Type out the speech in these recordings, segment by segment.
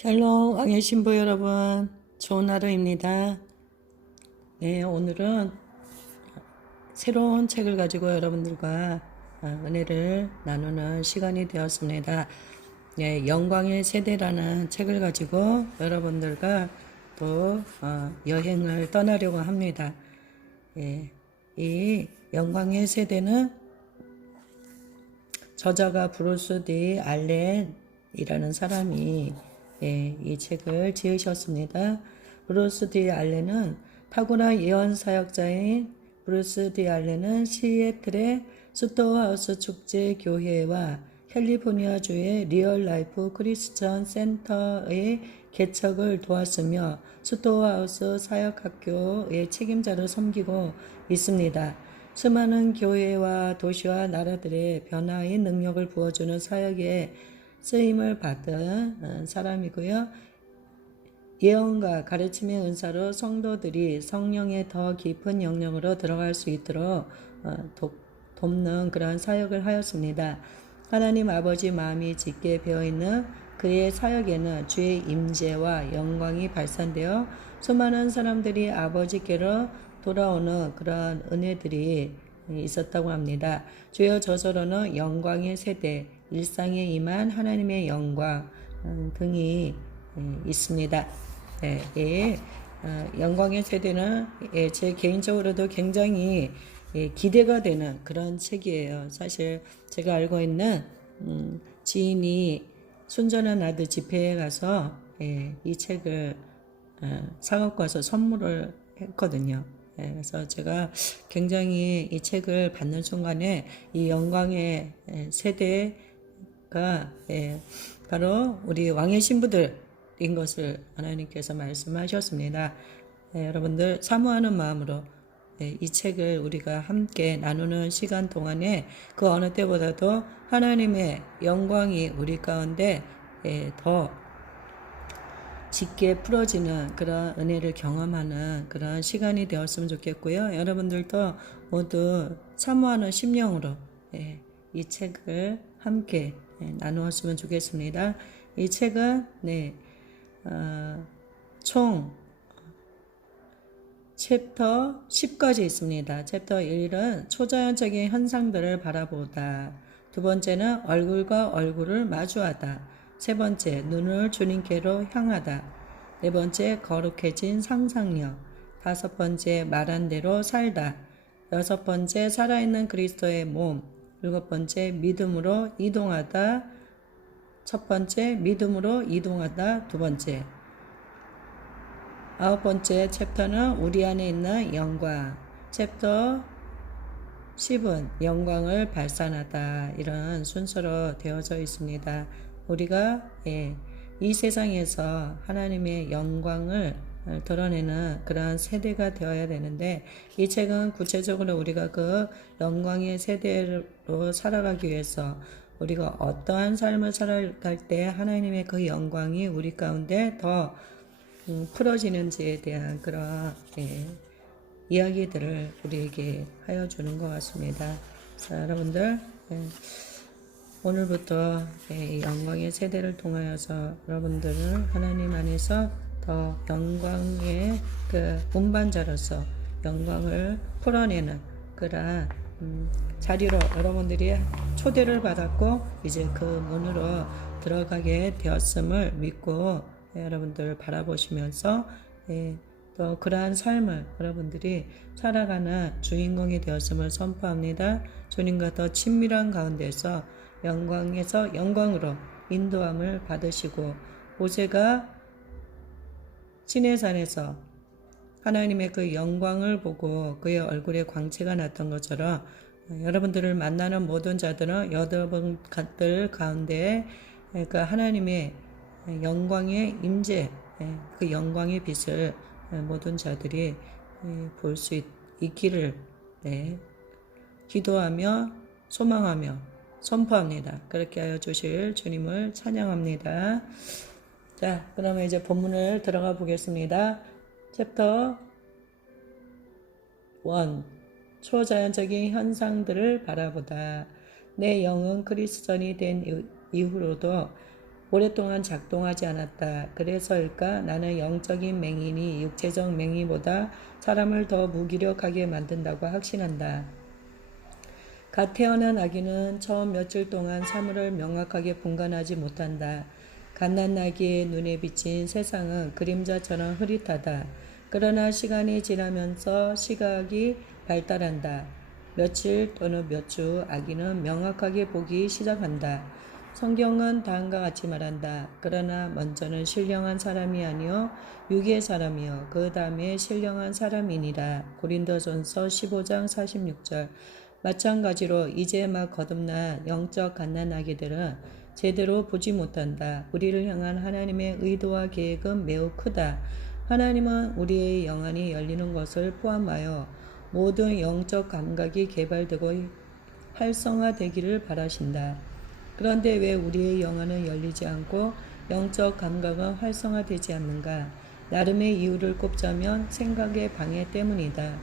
샬롬 왕의 신부 여러분, 좋은 하루입니다. 네, 오늘은 새로운 책을 가지고 여러분들과 은혜를 나누는 시간이 되었습니다. 네, 영광의 세대라는 책을 가지고 여러분들과 또 여행을 떠나려고 합니다. 예, 이 영광의 세대는 저자가 브루스 디 알렌이라는 사람이 이 책을 지으셨습니다. 브루스 디 알렌은 탁월한 예언 사역자인 브루스 디 알렌은 시애틀의 스토어하우스 축제 교회와 캘리포니아주의 리얼 라이프 크리스천 센터의 개척을 도왔으며 스토어하우스 사역학교의 책임자로 섬기고 있습니다. 수많은 교회와 도시와 나라들의 변화의 능력을 부어주는 사역에 쓰임을 받은 사람이고요. 예언과 가르침의 은사로 성도들이 성령의 더 깊은 영역으로 들어갈 수 있도록 돕는 그런 사역을 하였습니다. 하나님 아버지 마음이 짙게 배어있는 그의 사역에는 주의 임재와 영광이 발산되어 수많은 사람들이 아버지께로 돌아오는 그런 은혜들이 있었다고 합니다. 주여 저서로는 영광의 세대, 일상에 임한 하나님의 영광 등이 있습니다. 영광의 세대는 제 개인적으로도 굉장히 기대가 되는 그런 책이에요. 사실 제가 알고 있는 지인이 순전한 아들 집회에 가서 이 책을 사갖고 와서 선물을 했거든요. 그래서 제가 굉장히 이 책을 받는 순간에 이 영광의 세대가 바로 우리 왕의 신부들인 것을 하나님께서 말씀하셨습니다. 여러분들 사모하는 마음으로 이 책을 우리가 함께 나누는 시간 동안에 그 어느 때보다도 하나님의 영광이 우리 가운데 더 짙게 풀어지는 그런 은혜를 경험하는 그런 시간이 되었으면 좋겠고요. 여러분들도 모두 사모하는 심령으로 이 책을 함께 나누었으면 좋겠습니다. 이 책은 총 챕터 10까지 있습니다. 챕터 1은 초자연적인 현상들을 바라보다. 두 번째는 얼굴과 얼굴을 마주하다. 세 번째, 눈을 주님께로 향하다. 네 번째, 거룩해진 상상력. 다섯 번째, 말한 대로 살다. 여섯 번째, 살아있는 그리스도의 몸. 일곱 번째, 믿음으로 이동하다. 첫 번째, 믿음으로 이동하다. 두 번째. 아홉 번째 챕터는 우리 안에 있는 영광. 챕터 10은 영광을 발산하다. 이런 순서로 되어져 있습니다. 우리가 이 세상에서 하나님의 영광을 드러내는 그러한 세대가 되어야 되는데 이 책은 구체적으로 우리가 그 영광의 세대로 살아가기 위해서 우리가 어떠한 삶을 살아갈 때 하나님의 그 영광이 우리 가운데 더 풀어지는지에 대한 그런 이야기들을 우리에게 하여 주는 것 같습니다. 자, 여러분들 오늘부터 영광의 세대를 통하여서 여러분들은 하나님 안에서 더 영광의 그 운반자로서 영광을 풀어내는 그러한 자리로 여러분들이 초대를 받았고 이제 그 문으로 들어가게 되었음을 믿고 여러분들 바라보시면서 또 그러한 삶을 여러분들이 살아가는 주인공이 되었음을 선포합니다. 주님과 더 친밀한 가운데서 영광에서 영광으로 인도함을 받으시고 모세가 시내산에서 하나님의 그 영광을 보고 그의 얼굴에 광채가 났던 것처럼 여러분들을 만나는 모든 자들은 여러분들 가운데 그 하나님의 영광의 임재, 그 영광의 빛을 모든 자들이 볼 수 있기를 기도하며 소망하며 선포합니다. 그렇게 하여 주실 주님을 찬양합니다. 자, 그러면 이제 본문을 들어가 보겠습니다. 챕터 1. 초자연적인 현상들을 바라보다. 내 영은 그리스천이 된 이후로도 오랫동안 작동하지 않았다. 그래서일까? 나는 영적인 맹인이 육체적 맹인보다 사람을 더 무기력하게 만든다고 확신한다. 갓 태어난 아기는 처음 며칠 동안 사물을 명확하게 분간하지 못한다. 갓난 아기의 눈에 비친 세상은 그림자처럼 흐릿하다. 그러나 시간이 지나면서 시각이 발달한다. 며칠 또는 몇 주 아기는 명확하게 보기 시작한다. 성경은 다음과 같이 말한다. 그러나 먼저는 신령한 사람이 아니요 육의 사람이요 그 다음에 신령한 사람이니라. 고린도전서 15장 46절. 마찬가지로 이제 막 거듭난 영적 갓난아기들은 제대로 보지 못한다. 우리를 향한 하나님의 의도와 계획은 매우 크다. 하나님은 우리의 영안이 열리는 것을 포함하여 모든 영적 감각이 개발되고 활성화되기를 바라신다. 그런데 왜 우리의 영안은 열리지 않고 영적 감각은 활성화되지 않는가? 나름의 이유를 꼽자면 생각의 방해 때문이다.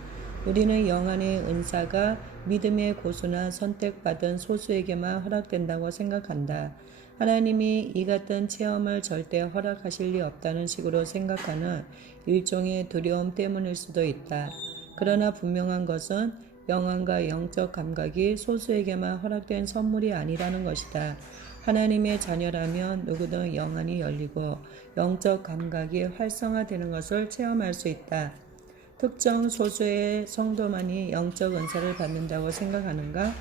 우리는 영안의 은사가 믿음의 고수나 선택받은 소수에게만 허락된다고 생각한다. 하나님이 이 같은 체험을 절대 허락하실 리 없다는 식으로 생각하는 일종의 두려움 때문일 수도 있다. 그러나 분명한 것은 영안과 영적 감각이 소수에게만 허락된 선물이 아니라는 것이다. 하나님의 자녀라면 누구든 영안이 열리고 영적 감각이 활성화되는 것을 체험할 수 있다. 특정 소수의 성도만이 영적 은사를 받는다고 생각하는가?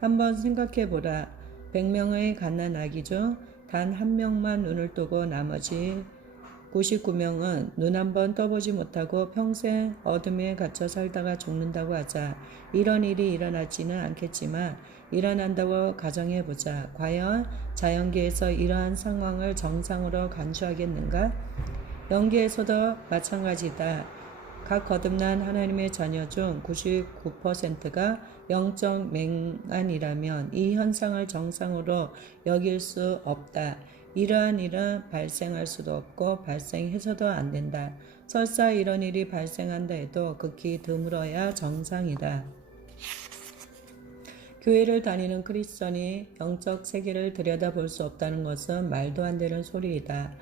한번 생각해보라. 100명의 갓난 아기 중 단 한 명만 눈을 뜨고 나머지 99명은 눈 한번 떠보지 못하고 평생 어둠에 갇혀 살다가 죽는다고 하자. 이런 일이 일어나지는 않겠지만 일어난다고 가정해보자. 과연 자연계에서 이러한 상황을 정상으로 간주하겠는가? 영계에서도 마찬가지다. 각 거듭난 하나님의 자녀 중 99%가 영적 맹안이라면 이 현상을 정상으로 여길 수 없다. 이러한 일은 발생할 수도 없고 발생해서도 안 된다. 설사 이런 일이 발생한다 해도 극히 드물어야 정상이다. 교회를 다니는 크리스천이 영적 세계를 들여다볼 수 없다는 것은 말도 안 되는 소리이다.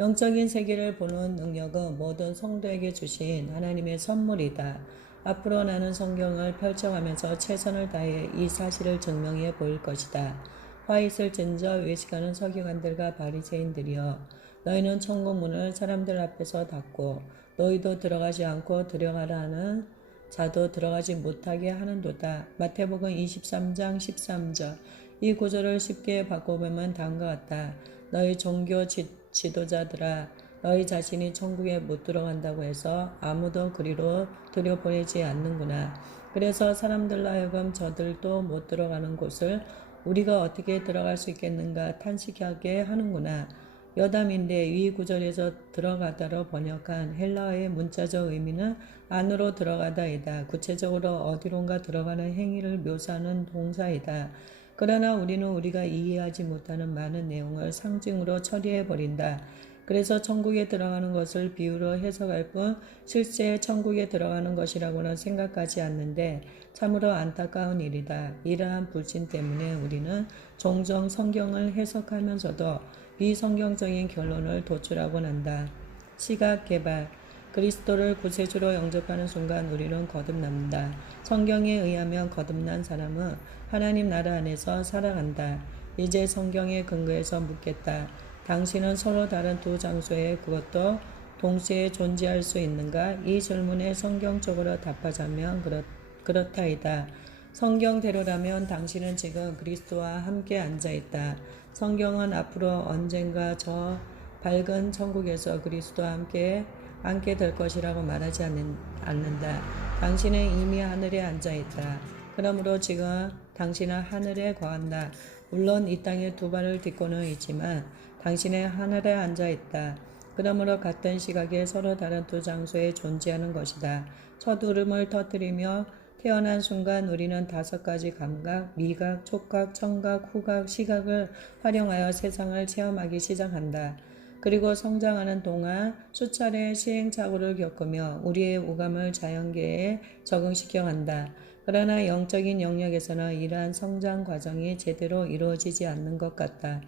영적인 세계를 보는 능력은 모든 성도에게 주신 하나님의 선물이다. 앞으로 나는 성경을 펼쳐가면서 최선을 다해 이 사실을 증명해 보일 것이다. 화 있을 진저 외식하는 서기관들과 바리새인들이여, 너희는 천국 문을 사람들 앞에서 닫고 너희도 들어가지 않고 들어가라 하는 자도 들어가지 못하게 하는도다. 마태복음 23장 13절. 이 구절을 쉽게 바꿔보면 다음과 같다. 너희 종교 지도자들아, 너희 자신이 천국에 못 들어간다고 해서 아무도 그리로 들여보내지 않는구나. 그래서 사람들로 하여금 저들도 못 들어가는 곳을 우리가 어떻게 들어갈 수 있겠는가 탄식하게 하는구나. 여담인데 위 구절에서 들어가다로 번역한 헬라어의 문자적 의미는 안으로 들어가다이다. 구체적으로 어디론가 들어가는 행위를 묘사하는 동사이다. 그러나 우리는 우리가 이해하지 못하는 많은 내용을 상징으로 처리해버린다. 그래서 천국에 들어가는 것을 비유로 해석할 뿐 실제 천국에 들어가는 것이라고는 생각하지 않는데 참으로 안타까운 일이다. 이러한 불신 때문에 우리는 종종 성경을 해석하면서도 비성경적인 결론을 도출하곤 한다. 시각 개발. 그리스도를 구세주로 영접하는 순간 우리는 거듭납니다. 성경에 의하면 거듭난 사람은 하나님 나라 안에서 살아간다. 이제 성경의 근거에서 묻겠다. 당신은 서로 다른 두 장소에 그것도 동시에 존재할 수 있는가? 이 질문에 성경적으로 답하자면 그렇다이다. 성경대로라면 당신은 지금 그리스도와 함께 앉아있다. 성경은 앞으로 언젠가 저 밝은 천국에서 그리스도와 함께 앉게 될 것이라고 말하지 않는다. 당신은 이미 하늘에 앉아있다. 그러므로 지금 당신은 하늘에 거한다. 물론 이 땅에 두 발을 딛고는 있지만 당신은 하늘에 앉아있다. 그러므로 같은 시각에 서로 다른 두 장소에 존재하는 것이다. 첫 울음을 터뜨리며 태어난 순간 우리는 5가지 감각, 미각, 촉각, 청각, 후각, 시각을 활용하여 세상을 체험하기 시작한다. 그리고 성장하는 동안 수차례 시행착오를 겪으며 우리의 오감을 자연계에 적응시켜 간다. 그러나 영적인 영역에서는 이러한 성장 과정이 제대로 이루어지지 않는 것 같다.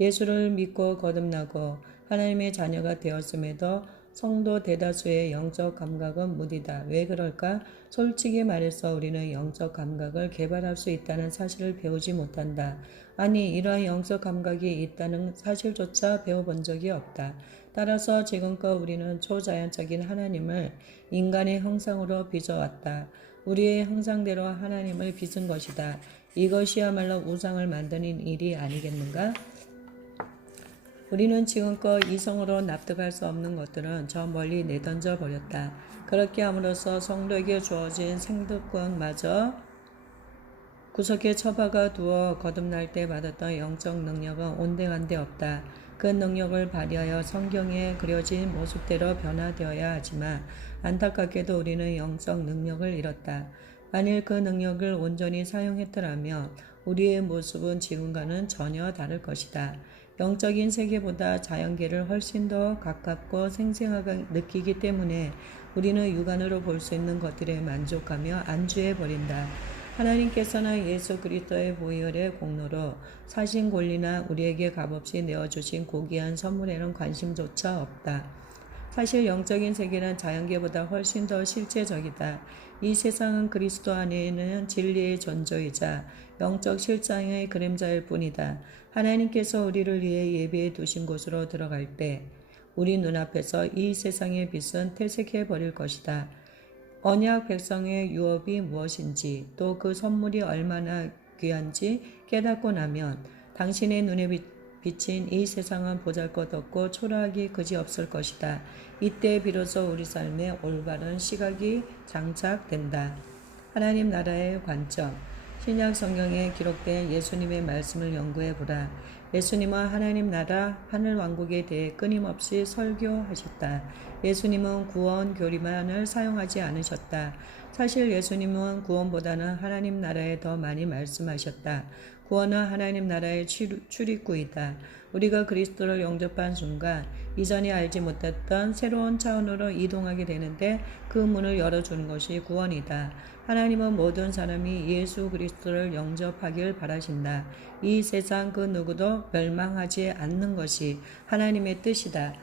예수를 믿고 거듭나고 하나님의 자녀가 되었음에도 성도 대다수의 영적 감각은 무디다. 왜 그럴까? 솔직히 말해서 우리는 영적 감각을 개발할 수 있다는 사실을 배우지 못한다. 아니, 이러한 영적 감각이 있다는 사실조차 배워본 적이 없다. 따라서 지금껏 우리는 초자연적인 하나님을 인간의 형상으로 빚어왔다. 우리의 형상대로 하나님을 빚은 것이다. 이것이야말로 우상을 만드는 일이 아니겠는가? 우리는 지금껏 이성으로 납득할 수 없는 것들은 저 멀리 내던져 버렸다. 그렇게 함으로써 성도에게 주어진 생득권마저 구석에 처박아 두어 거듭날 때 받았던 영적 능력은 온데간데 없다. 그 능력을 발휘하여 성경에 그려진 모습대로 변화되어야 하지만 안타깝게도 우리는 영적 능력을 잃었다. 만일 그 능력을 온전히 사용했더라면 우리의 모습은 지금과는 전혀 다를 것이다. 영적인 세계보다 자연계를 훨씬 더 가깝고 생생하게 느끼기 때문에 우리는 육안으로 볼 수 있는 것들에 만족하며 안주해 버린다. 하나님께서는 예수 그리스도의 보혈의 공로로 사신 권리나 우리에게 값없이 내어주신 고귀한 선물에는 관심조차 없다. 사실 영적인 세계는 자연계보다 훨씬 더 실제적이다. 이 세상은 그리스도 안에는 진리의 존재이자 영적 실상의 그림자일 뿐이다. 하나님께서 우리를 위해 예비해 두신 곳으로 들어갈 때 우리 눈앞에서 이 세상의 빛은 퇴색해 버릴 것이다. 언약 백성의 유업이 무엇인지 또 그 선물이 얼마나 귀한지 깨닫고 나면 당신의 눈에 비친 이 세상은 보잘것없고 초라하기 그지없을 것이다. 이때 비로소 우리 삶에 올바른 시각이 장착된다. 하나님 나라의 관점. 신약 성경에 기록된 예수님의 말씀을 연구해보라. 예수님은 하나님 나라 하늘 왕국에 대해 끊임없이 설교하셨다. 예수님은 구원 교리만을 사용하지 않으셨다. 사실 예수님은 구원보다는 하나님 나라에 더 많이 말씀하셨다. 구원은 하나님 나라의 출입구이다. 우리가 그리스도를 영접한 순간 이전에 알지 못했던 새로운 차원으로 이동하게 되는데 그 문을 열어주는 것이 구원이다. 하나님은 모든 사람이 예수 그리스도를 영접하길 바라신다. 이 세상 그 누구도 멸망하지 않는 것이 하나님의 뜻이다.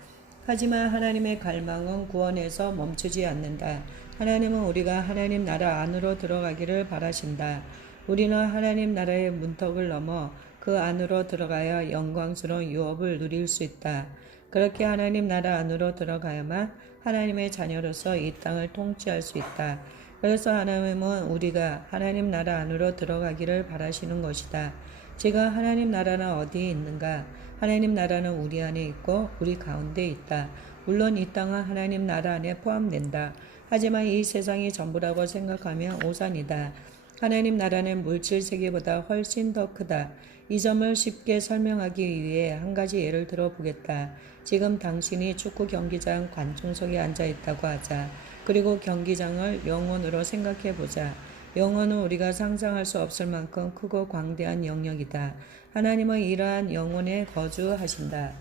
하지만 하나님의 갈망은 구원에서 멈추지 않는다. 하나님은 우리가 하나님 나라 안으로 들어가기를 바라신다. 우리는 하나님 나라의 문턱을 넘어 그 안으로 들어가야 영광스러운 유업을 누릴 수 있다. 그렇게 하나님 나라 안으로 들어가야만 하나님의 자녀로서 이 땅을 통치할 수 있다. 그래서 하나님은 우리가 하나님 나라 안으로 들어가기를 바라시는 것이다. 제가 하나님 나라는 어디에 있는가? 하나님 나라는 우리 안에 있고 우리 가운데 있다. 물론 이 땅은 하나님 나라 안에 포함된다. 하지만 이 세상이 전부라고 생각하면 오산이다. 하나님 나라는 물질 세계보다 훨씬 더 크다. 이 점을 쉽게 설명하기 위해 한 가지 예를 들어보겠다. 지금 당신이 축구 경기장 관중석에 앉아 있다고 하자. 그리고 경기장을 영혼으로 생각해보자. 영혼은 우리가 상상할 수 없을 만큼 크고 광대한 영역이다. 하나님은 이러한 영혼에 거주하신다.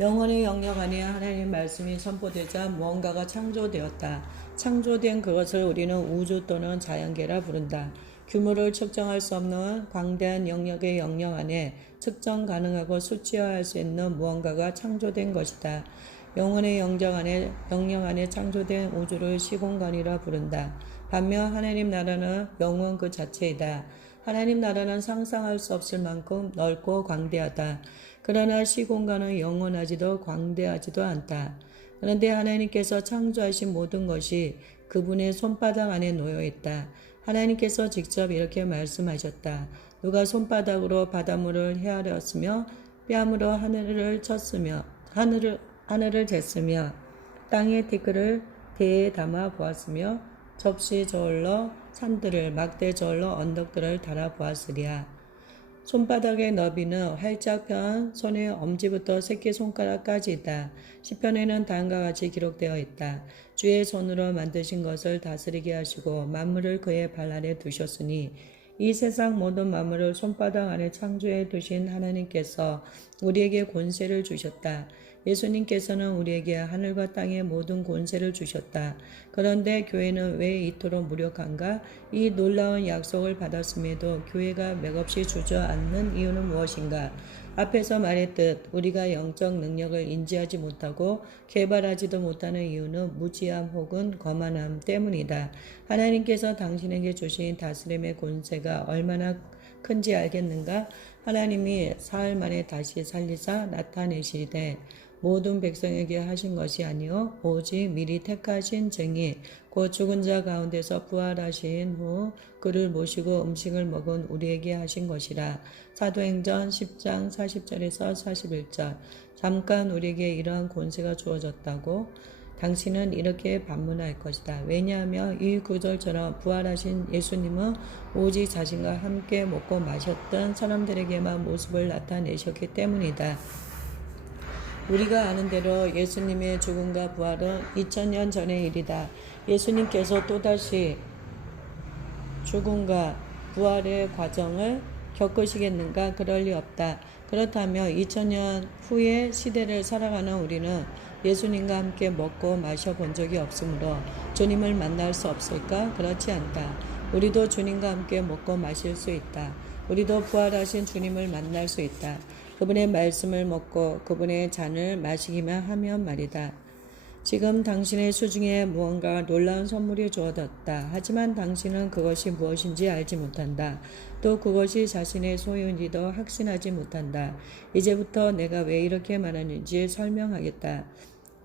영혼의 영역 안에 하나님 말씀이 선포되자 무언가가 창조되었다. 창조된 그것을 우리는 우주 또는 자연계라 부른다. 규모를 측정할 수 없는 광대한 영역의 영역 안에 측정 가능하고 수치화할 수 있는 무언가가 창조된 것이다. 영혼의 영역 안에 창조된 우주를 시공간이라 부른다. 반면 하나님 나라는 영혼 그 자체이다. 하나님 나라는 상상할 수 없을 만큼 넓고 광대하다. 그러나 시공간은 영원하지도 광대하지도 않다. 그런데 하나님께서 창조하신 모든 것이 그분의 손바닥 안에 놓여 있다. 하나님께서 직접 이렇게 말씀하셨다. 누가 손바닥으로 바닷물을 헤아렸으며 뺨으로 하늘을 쳤으며 하늘을 쟀으며 땅의 티끌을 대에 담아 보았으며 접시 저울로 산들을 막대 저울로 언덕들을 달아 보았으리야. 손바닥의 너비는 활짝 편 손의 엄지부터 새끼손가락까지이다. 시편에는 다음과 같이 기록되어 있다. 주의 손으로 만드신 것을 다스리게 하시고 만물을 그의 발 아래 두셨으니 이 세상 모든 만물을 손바닥 안에 창조해 두신 하나님께서 우리에게 권세를 주셨다. 예수님께서는 우리에게 하늘과 땅의 모든 권세를 주셨다. 그런데 교회는 왜 이토록 무력한가? 이 놀라운 약속을 받았음에도 교회가 맥없이 주저앉는 이유는 무엇인가? 앞에서 말했듯 우리가 영적 능력을 인지하지 못하고 개발하지도 못하는 이유는 무지함 혹은 거만함 때문이다. 하나님께서 당신에게 주신 다스림의 권세가 얼마나 큰지 알겠는가? 하나님이 사흘 만에 다시 살리사 나타내시되 모든 백성에게 하신 것이 아니요 오직 미리 택하신 증인 곧 죽은 자 가운데서 부활하신 후 그를 모시고 음식을 먹은 우리에게 하신 것이라. 사도행전 10장 40절에서 41절. 잠깐 우리에게 이러한 권세가 주어졌다고 당신은 이렇게 반문할 것이다. 왜냐하면 이 구절처럼 부활하신 예수님은 오직 자신과 함께 먹고 마셨던 사람들에게만 모습을 나타내셨기 때문이다. 우리가 아는 대로 예수님의 죽음과 부활은 2000년 전의 일이다. 예수님께서 또다시 죽음과 부활의 과정을 겪으시겠는가? 그럴 리 없다. 그렇다면 2000년 후의 시대를 살아가는 우리는 예수님과 함께 먹고 마셔본 적이 없으므로 주님을 만날 수 없을까? 그렇지 않다. 우리도 주님과 함께 먹고 마실 수 있다. 우리도 부활하신 주님을 만날 수 있다. 그분의 말씀을 먹고 그분의 잔을 마시기만 하면 말이다. 지금 당신의 수중에 무언가 놀라운 선물이 주어졌다. 하지만 당신은 그것이 무엇인지 알지 못한다. 또 그것이 자신의 소유인지도 확신하지 못한다. 이제부터 내가 왜 이렇게 말하는지 설명하겠다.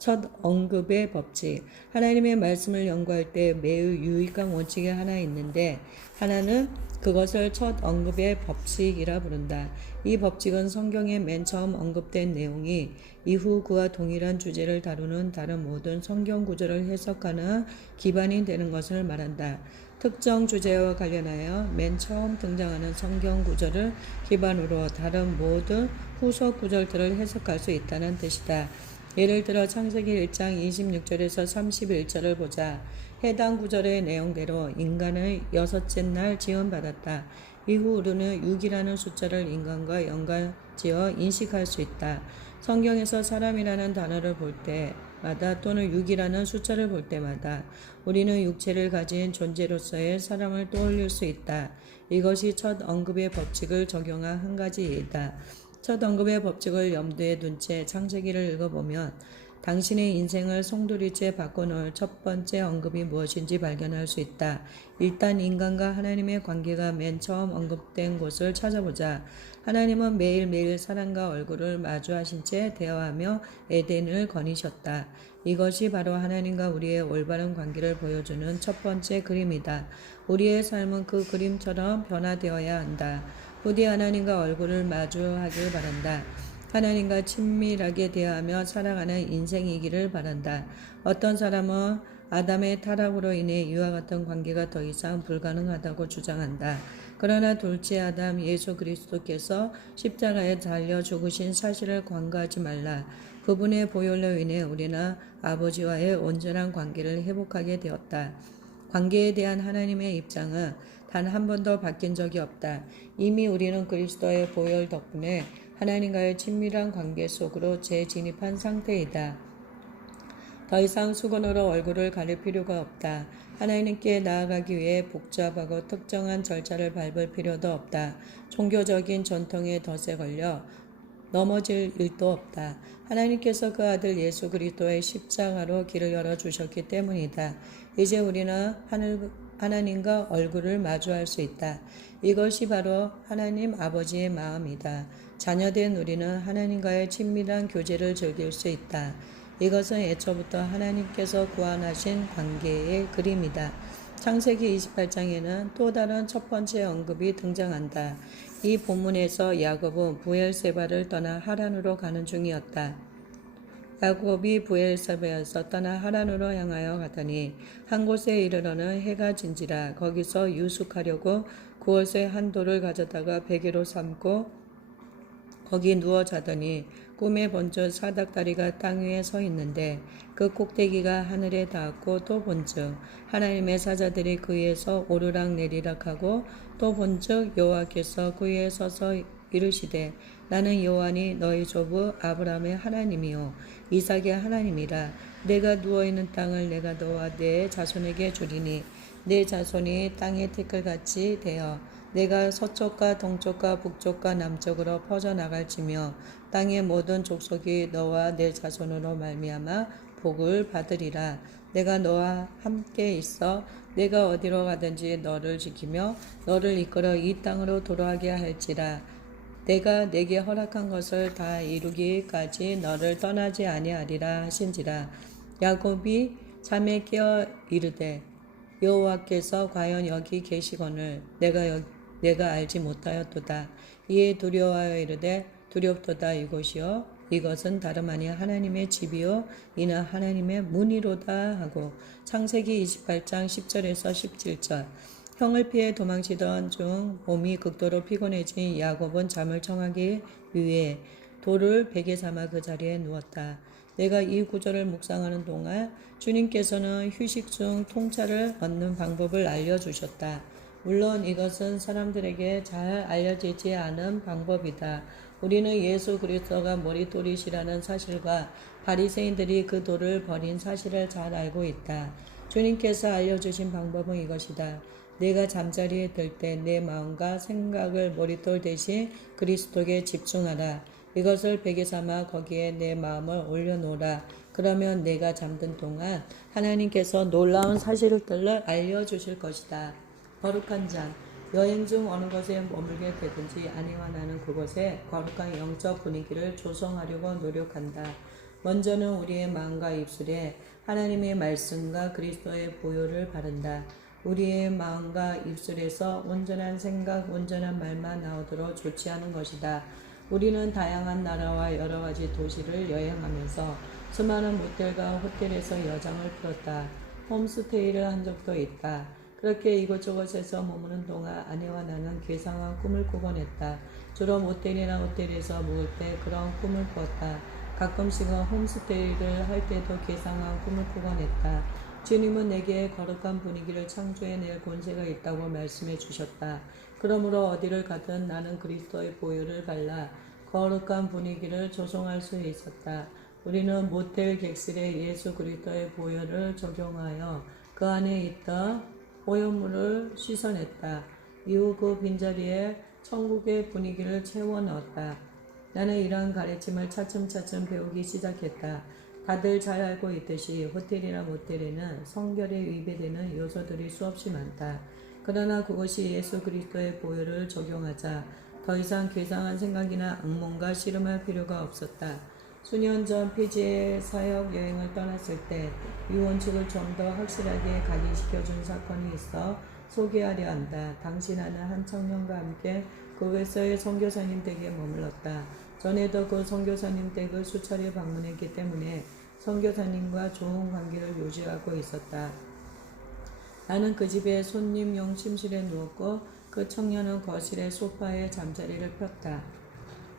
첫 언급의 법칙. 하나님의 말씀을 연구할 때 매우 유익한 원칙이 하나 있는데 하나는 그것을 첫 언급의 법칙이라 부른다. 이 법칙은 성경에 맨 처음 언급된 내용이 이후 그와 동일한 주제를 다루는 다른 모든 성경 구절을 해석하는 기반이 되는 것을 말한다. 특정 주제와 관련하여 맨 처음 등장하는 성경 구절을 기반으로 다른 모든 후속 구절들을 해석할 수 있다는 뜻이다. 예를 들어 창세기 1장 26절에서 31절을 보자. 해당 구절의 내용대로 인간의 여섯째 날 지음받았다. 이후 우리는 6이라는 숫자를 인간과 연관지어 인식할 수 있다. 성경에서 사람이라는 단어를 볼 때마다 또는 6이라는 숫자를 볼 때마다 우리는 육체를 가진 존재로서의 사람을 떠올릴 수 있다. 이것이 첫 언급의 법칙을 적용한 한 가지 예다. 첫 언급의 법칙을 염두에 둔 채 창세기를 읽어보면 당신의 인생을 송두리째 바꿔놓을 첫 번째 언급이 무엇인지 발견할 수 있다. 일단 인간과 하나님의 관계가 맨 처음 언급된 곳을 찾아보자. 하나님은 매일매일 사람과 얼굴을 마주하신 채 대화하며 에덴을 거니셨다. 이것이 바로 하나님과 우리의 올바른 관계를 보여주는 첫 번째 그림이다. 우리의 삶은 그 그림처럼 변화되어야 한다. 부디 하나님과 얼굴을 마주하길 바란다. 하나님과 친밀하게 대화하며 살아가는 인생이기를 바란다. 어떤 사람은 아담의 타락으로 인해 이와 같은 관계가 더 이상 불가능하다고 주장한다. 그러나 둘째 아담 예수 그리스도께서 십자가에 달려 죽으신 사실을 간과하지 말라. 그분의 보혈로 인해 우리는 아버지와의 온전한 관계를 회복하게 되었다. 관계에 대한 하나님의 입장은 단 한 번도 바뀐 적이 없다. 이미 우리는 그리스도의 보혈 덕분에 하나님과의 친밀한 관계 속으로 재진입한 상태이다. 더 이상 수건으로 얼굴을 가릴 필요가 없다. 하나님께 나아가기 위해 복잡하고 특정한 절차를 밟을 필요도 없다. 종교적인 전통의 덫에 걸려 넘어질 일도 없다. 하나님께서 그 아들 예수 그리스도의 십자가로 길을 열어주셨기 때문이다. 이제 우리는 하나님과 얼굴을 마주할 수 있다. 이것이 바로 하나님 아버지의 마음이다. 자녀된 우리는 하나님과의 친밀한 교제를 즐길 수 있다. 이것은 애초부터 하나님께서 구원하신 관계의 그림이다. 창세기 28장에는 또 다른 첫 번째 언급이 등장한다. 이 본문에서 야곱은 부엘세바를 떠나 하란으로 가는 중이었다. 야곱이 부엘세바에서 떠나 하란으로 향하여 가더니 한 곳에 이르러는 해가 진지라. 거기서 유숙하려고 그곳에 한 돌을 가져다가 베개로 삼고 거기 누워 자더니 꿈에 본즉 사닥다리가 땅 위에 서 있는데 그 꼭대기가 하늘에 닿았고 또 본즉 하나님의 사자들이 그 위에서 오르락 내리락 하고 또 본즉 여호와께서 그 위에 서서 이르시되 나는 여호와니 너희 조부 아브라함의 하나님이요 이삭의 하나님이라. 내가 누워있는 땅을 내가 너와 내 자손에게 주리니 내 자손이 땅의 티끌같이 되어 내가 서쪽과 동쪽과 북쪽과 남쪽으로 퍼져나갈지며 땅의 모든 족속이 너와 내 자손으로 말미암아 복을 받으리라. 내가 너와 함께 있어 내가 어디로 가든지 너를 지키며 너를 이끌어 이 땅으로 돌아가게 할지라. 내가 내게 허락한 것을 다 이루기까지 너를 떠나지 아니하리라 하신지라. 야곱이 잠에 깨어 이르되 여호와께서 과연 여기 계시거늘 내가 알지 못하였도다. 이에 두려워하여 이르되 두렵도다. 이곳이요 이것은 다름 아니야 하나님의 집이요 이는 하나님의 문이로다 하고. 창세기 28장 10절에서 17절. 형을 피해 도망치던 중 몸이 극도로 피곤해진 야곱은 잠을 청하기 위해 돌을 베개 삼아 그 자리에 누웠다. 내가 이 구절을 묵상하는 동안 주님께서는 휴식 중 통찰을 얻는 방법을 알려주셨다. 물론 이것은 사람들에게 잘 알려지지 않은 방법이다. 우리는 예수 그리스도가 머리돌이시라는 사실과 바리새인들이 그 돌을 버린 사실을 잘 알고 있다. 주님께서 알려주신 방법은 이것이다. 내가 잠자리에 들 때 내 마음과 생각을 머릿돌 대신 그리스도께 집중하라. 이것을 베개 삼아 거기에 내 마음을 올려놓으라. 그러면 내가 잠든 동안 하나님께서 놀라운 사실들을 알려주실 것이다. 거룩한 잠. 여행 중 어느 곳에 머물게 되든지 아니와 나는 그곳에 거룩한 영적 분위기를 조성하려고 노력한다. 먼저는 우리의 마음과 입술에 하나님의 말씀과 그리스도의 보혈을 바른다. 우리의 마음과 입술에서 온전한 생각, 온전한 말만 나오도록 조치하는 것이다. 우리는 다양한 나라와 여러 가지 도시를 여행하면서 수많은 모텔과 호텔에서 여정을 풀었다. 홈스테이를 한 적도 있다. 그렇게 이곳저곳에서 머무는 동안 아내와 나는 괴상한 꿈을 꾸곤 했다. 주로 모텔이나 호텔에서 묵을 때 그런 꿈을 꾸었다. 가끔씩은 홈스테이를 할 때도 괴상한 꿈을 꾸곤 했다. 주님은 내게 거룩한 분위기를 창조해낼 권세가 있다고 말씀해 주셨다. 그러므로 어디를 가든 나는 그리스도의 보혈을 발라 거룩한 분위기를 조성할 수 있었다. 우리는 모텔 객실에 예수 그리스도의 보혈을 적용하여 그 안에 있던 오염물을 씻어냈다. 이후 그 빈자리에 천국의 분위기를 채워 넣었다. 나는 이러한 가르침을 차츰차츰 배우기 시작했다. 다들 잘 알고 있듯이 호텔이나 모텔에는 성결에 위배되는 요소들이 수없이 많다. 그러나 그것이 예수 그리스도의 보혈을 적용하자 더 이상 괴상한 생각이나 악몽과 씨름할 필요가 없었다. 수년 전 피지에 사역 여행을 떠났을 때 이 원칙을 좀 더 확실하게 각인시켜준 사건이 있어 소개하려 한다. 당시 나는 한 청년과 함께 그곳의 선교사님 댁에 머물렀다. 전에도 그 선교사님 댁을 수차례 방문했기 때문에 선교사님과 좋은 관계를 유지하고 있었다. 나는 그 집에 손님용 침실에 누웠고 그 청년은 거실의 소파에 잠자리를 폈다.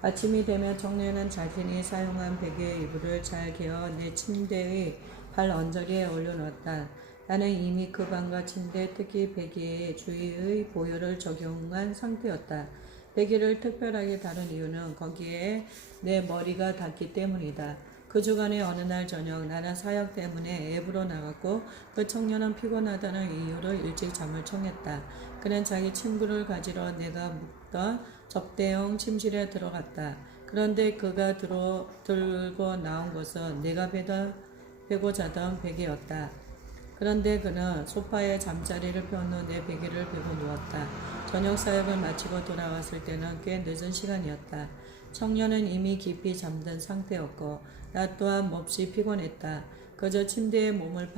아침이 되면 청년은 자신이 사용한 베개의 이불을 잘 개어 내 침대의 발 언저리에 올려놓았다. 나는 이미 그 방과 침대, 특히 베개에 주의의 보혈을 적용한 상태였다. 베개를 특별하게 다룬 이유는 거기에 내 머리가 닿기 때문이다. 그 주간의 어느 날 저녁 나는 사역 때문에 앱으로 나갔고 그 청년은 피곤하다는 이유로 일찍 잠을 청했다. 그는 자기 친구를 가지러 내가 묵던 접대용 침실에 들어갔다. 그런데 그가 들고 나온 것은 내가 베고 자던 베개였다. 그런데 그는 소파에 잠자리를 펴놓은 후 내 베개를 베고 누웠다. 저녁 사역을 마치고 돌아왔을 때는 꽤 늦은 시간이었다. 청년은 이미 깊이 잠든 상태였고 나 또한 몹시 피곤했다. 그저 침대에 몸을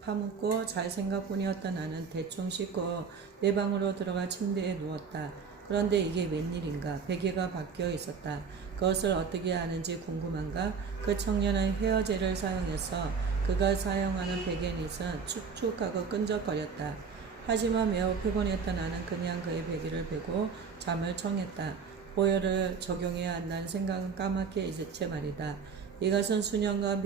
파묻고 잘 생각뿐이었던 나는 대충 씻고 내 방으로 들어가 침대에 누웠다. 그런데 이게 웬일인가? 베개가 바뀌어 있었다. 그것을 어떻게 아는지 궁금한가? 그 청년은 헤어제를 사용해서 그가 사용하는 베개닛은 축축하고 끈적거렸다. 하지만 매우 피곤했던 나는 그냥 그의 베개를 베고 잠을 청했다. 보혈을 적용해야 한다는 생각은 까맣게 잊었지 말이다. 이것은 수년간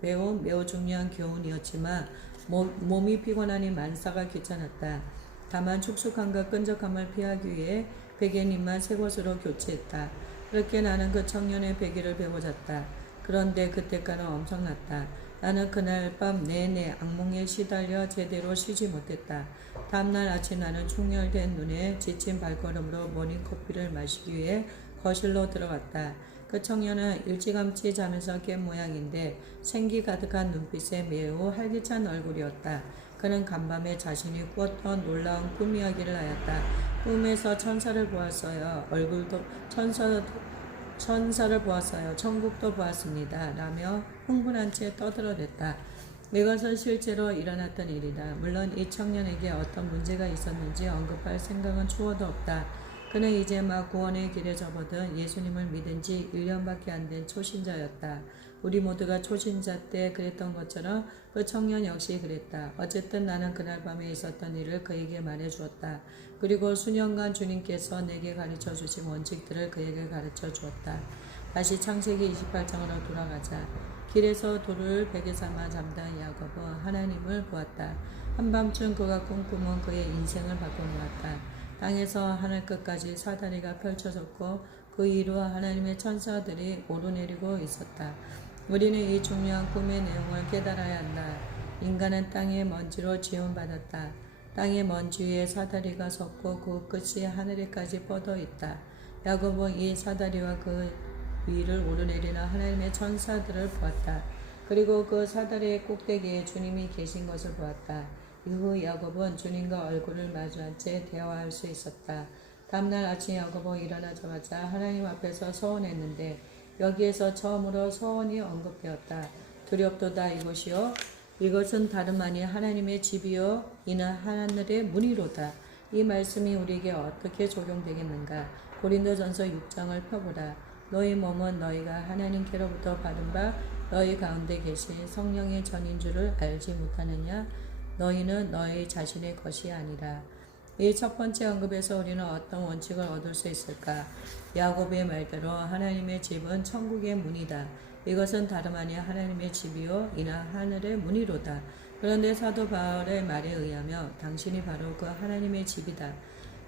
배운 매우 중요한 교훈이었지만 몸이 피곤하니 만사가 귀찮았다. 다만 축축함과 끈적함을 피하기 위해 베개님만 새 것으로 교체했다. 그렇게 나는 그 청년의 베개를 베고 잤다. 그런데 그 대가는 엄청났다. 나는 그날 밤 내내 악몽에 시달려 제대로 쉬지 못했다. 다음날 아침 나는 충혈된 눈에 지친 발걸음으로 모닝커피를 마시기 위해 거실로 들어갔다. 그 청년은 일찌감치 자면서 깬 모양인데 생기 가득한 눈빛에 매우 활기찬 얼굴이었다. 그는 간밤에 자신이 꾸었던 놀라운 꿈 이야기를 하였다. 꿈에서 천사를 보았어요. 얼굴도 천사를 보았어요. 천국도 보았습니다. 라며 흥분한 채 떠들어댔다. 이것은 실제로 일어났던 일이다. 물론 이 청년에게 어떤 문제가 있었는지 언급할 생각은 추호도 없다. 그는 이제 막 구원의 길에 접어든 예수님을 믿은 지 1년밖에 안 된 초신자였다. 우리 모두가 초신자 때 그랬던 것처럼 그 청년 역시 그랬다. 어쨌든 나는 그날 밤에 있었던 일을 그에게 말해 주었다. 그리고 수년간 주님께서 내게 가르쳐 주신 원칙들을 그에게 가르쳐 주었다. 다시 창세기 28장으로 돌아가자. 길에서 돌을 베개 삼아 잠든 야곱은 하나님을 보았다. 한밤중 그가 꾼 꿈은 그의 인생을 바꿔놓았다. 땅에서 하늘 끝까지 사다리가 펼쳐졌고 그 위로 하나님의 천사들이 오르내리고 있었다. 우리는 이 중요한 꿈의 내용을 깨달아야 한다. 인간은 땅의 먼지로 지음받았다. 땅의 먼지 위에 사다리가 섰고 그 끝이 하늘에까지 뻗어 있다. 야곱은 이 사다리와 그 위를 오르내리는 하나님의 천사들을 보았다. 그리고 그 사다리의 꼭대기에 주님이 계신 것을 보았다. 이후 야곱은 주님과 얼굴을 마주한 채 대화할 수 있었다. 다음날 아침 야곱은 일어나자마자 하나님 앞에서 서원했는데 여기에서 처음으로 서원이 언급되었다. 두렵도다 이것이요. 이것은 다름 아니 하나님의 집이요. 이는 하늘의 문이로다. 이 말씀이 우리에게 어떻게 적용되겠는가. 고린도전서 6장을 펴보라. 너희 몸은 너희가 하나님께로부터 받은 바 너희 가운데 계신 성령의 전인 줄을 알지 못하느냐. 너희는 너희 자신의 것이 아니라. 이 첫 번째 언급에서 우리는 어떤 원칙을 얻을 수 있을까? 야곱의 말대로 하나님의 집은 천국의 문이다. 이것은 다름 아니 하나님의 집이요 이나 하늘의 문이로다. 그런데 사도 바울의 말에 의하면 당신이 바로 그 하나님의 집이다.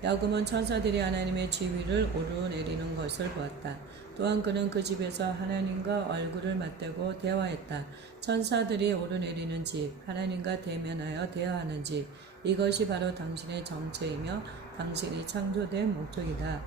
야곱은 천사들이 하나님의 지위를 오르내리는 것을 보았다. 또한 그는 그 집에서 하나님과 얼굴을 맞대고 대화했다. 천사들이 오르내리는 집, 하나님과 대면하여 대화하는 집, 이것이 바로 당신의 정체이며 당신이 창조된 목적이다.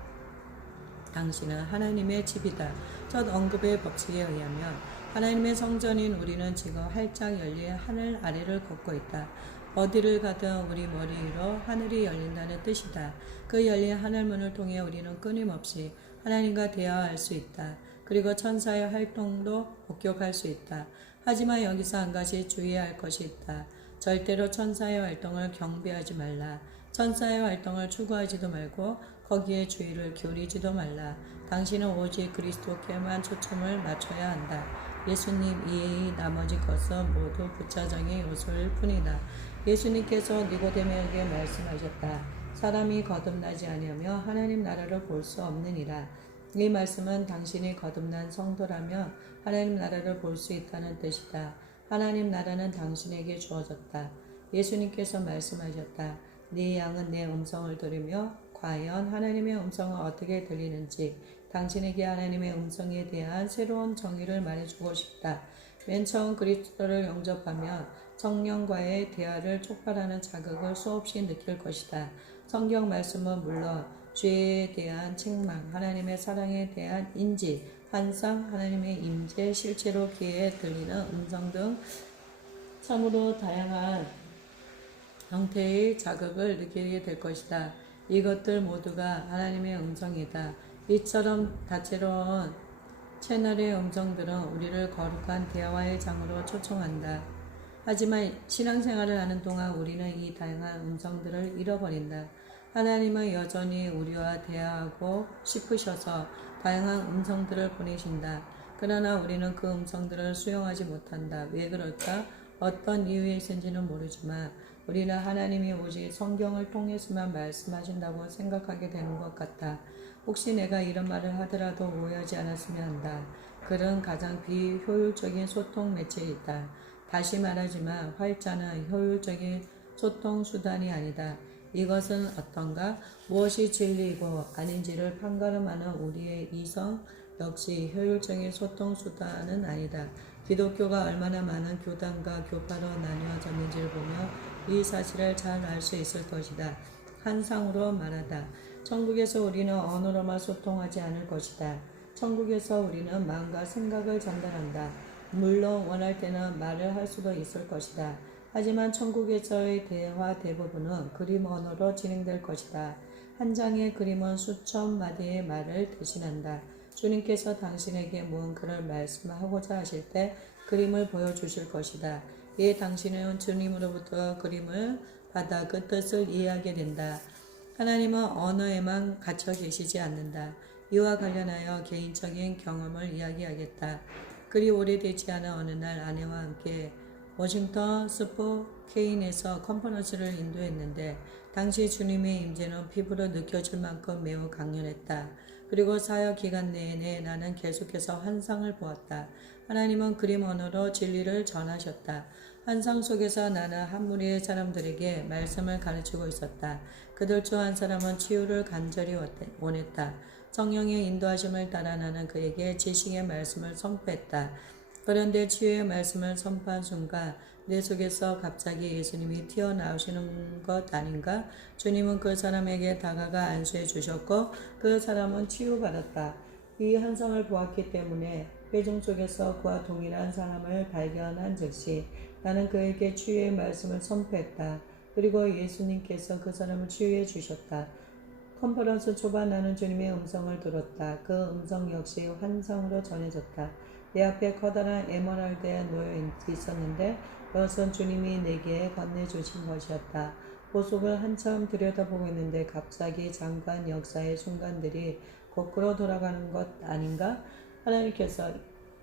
당신은 하나님의 집이다. 첫 언급의 법칙에 의하면 하나님의 성전인 우리는 지금 활짝 열린 하늘 아래를 걷고 있다. 어디를 가든 우리 머리 위로 하늘이 열린다는 뜻이다. 그 열린 하늘문을 통해 우리는 끊임없이 하나님과 대화할 수 있다. 그리고 천사의 활동도 목격할 수 있다. 하지만 여기서 한 가지 주의해야 할 것이 있다. 절대로 천사의 활동을 경배하지 말라. 천사의 활동을 추구하지도 말고 거기에 주의를 기울이지도 말라. 당신은 오직 그리스도께만 초점을 맞춰야 한다. 예수님 이외의 나머지 것은 모두 부차적인 요소일 뿐이다. 예수님께서 니고데모에게 말씀하셨다. 사람이 거듭나지 아니하며 하나님 나라를 볼 수 없느니라. 이 말씀은 당신이 거듭난 성도라면 하나님 나라를 볼 수 있다는 뜻이다. 하나님 나라는 당신에게 주어졌다. 예수님께서 말씀하셨다. 네 양은 내 음성을 들으며 과연 하나님의 음성은 어떻게 들리는지 당신에게 하나님의 음성에 대한 새로운 정의를 말해주고 싶다. 맨 처음 그리스도를 영접하면 성령과의 대화를 촉발하는 자극을 수없이 느낄 것이다. 성경 말씀은 물론 죄에 대한 책망, 하나님의 사랑에 대한 인지, 환상, 하나님의 임재, 실제로 귀에 들리는 음성 등 참으로 다양한 형태의 자극을 느끼게 될 것이다. 이것들 모두가 하나님의 음성이다. 이처럼 다채로운 채널의 음성들은 우리를 거룩한 대화의 장으로 초청한다. 하지만 신앙생활을 하는 동안 우리는 이 다양한 음성들을 잃어버린다. 하나님은 여전히 우리와 대화하고 싶으셔서 다양한 음성들을 보내신다. 그러나 우리는 그 음성들을 수용하지 못한다. 왜 그럴까? 어떤 이유에 있는지는 모르지만 우리는 하나님이 오직 성경을 통해서만 말씀하신다고 생각하게 되는 것 같아. 혹시 내가 이런 말을 하더라도 오해하지 않았으면 한다. 글은 가장 비효율적인 소통 매체이다. 다시 말하지만 활자는 효율적인 소통 수단이 아니다. 이것은 어떤가? 무엇이 진리이고 아닌지를 판가름하는 우리의 이성, 역시 효율적인 소통 수단은 아니다. 기독교가 얼마나 많은 교단과 교파로 나뉘어졌는지를 보며 이 사실을 잘 알 수 있을 것이다. 한상으로 말하다. 천국에서 우리는 언어로만 소통하지 않을 것이다. 천국에서 우리는 마음과 생각을 전달한다. 물론 원할 때는 말을 할 수도 있을 것이다. 하지만 천국에서의 대화 대부분은 그림 언어로 진행될 것이다. 한 장의 그림은 수천 마디의 말을 대신한다. 주님께서 당신에게 무언가를 말씀하고자 하실 때 그림을 보여주실 것이다. 이에 당신은 주님으로부터 그림을 받아 그 뜻을 이해하게 된다. 하나님은 언어에만 갇혀 계시지 않는다. 이와 관련하여 개인적인 경험을 이야기하겠다. 그리 오래되지 않은 어느 날 아내와 함께 워싱턴 스포케인에서 컨퍼런스를 인도했는데 당시 주님의 임재는 피부로 느껴질 만큼 매우 강렬했다. 그리고 사역 기간 내내 나는 계속해서 환상을 보았다. 하나님은 그림 언어로 진리를 전하셨다. 환상 속에서 나는 한 무리의 사람들에게 말씀을 가르치고 있었다. 그들 중 한 사람은 치유를 간절히 원했다. 성령의 인도하심을 따라 나는 그에게 지식의 말씀을 선포했다. 그런데 치유의 말씀을 선포한 순간 내 속에서 갑자기 예수님이 튀어나오시는 것 아닌가? 주님은 그 사람에게 다가가 안수해 주셨고 그 사람은 치유받았다. 이 환상을 보았기 때문에 회중 속에서 그와 동일한 사람을 발견한 즉시 나는 그에게 치유의 말씀을 선포했다. 그리고 예수님께서 그 사람을 치유해 주셨다. 컨퍼런스 초반 나는 주님의 음성을 들었다. 그 음성 역시 환상으로 전해졌다. 내 앞에 커다란 에메랄드에 놓여 있었는데 그것은 주님이 내게 건네주신 것이었다. 보석을 한참 들여다보고 있는데 갑자기 장관 역사의 순간들이 거꾸로 돌아가는 것 아닌가? 하나님께서